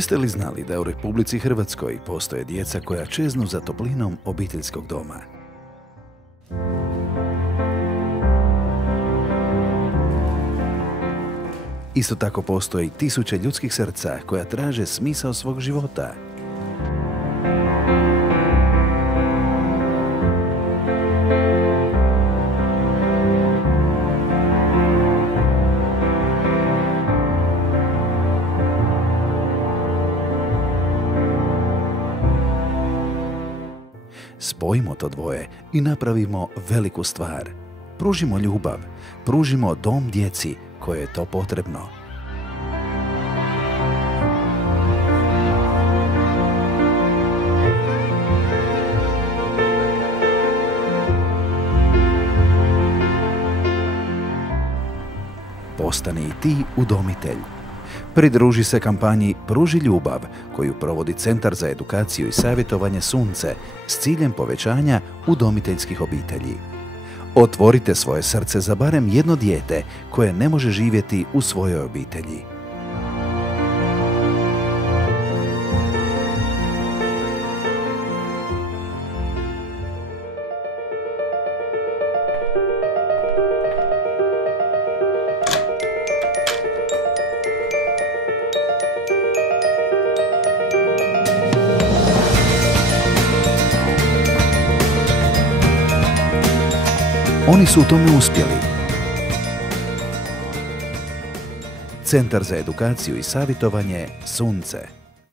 Jeste li znali da u Republici Hrvatskoj postoje djeca koja čeznu za toplinom obiteljskog doma? Isto tako postoji tisuće ljudskih srca koja traže smisao svog života. Spojimo to dvoje i napravimo veliku stvar. Pružimo ljubav, pružimo dom djeci koje je to potrebno. Postani i ti udomitelj. Pridruži se kampanji Pruži ljubav koju provodi Centar za edukaciju i savjetovanje Sunce s ciljem povećanja udomiteljskih obitelji. Otvorite svoje srce za barem jedno dijete koje ne može živjeti u svojoj obitelji. Oni su u tome uspjeli. Centar za edukaciju i savjetovanje Sunce.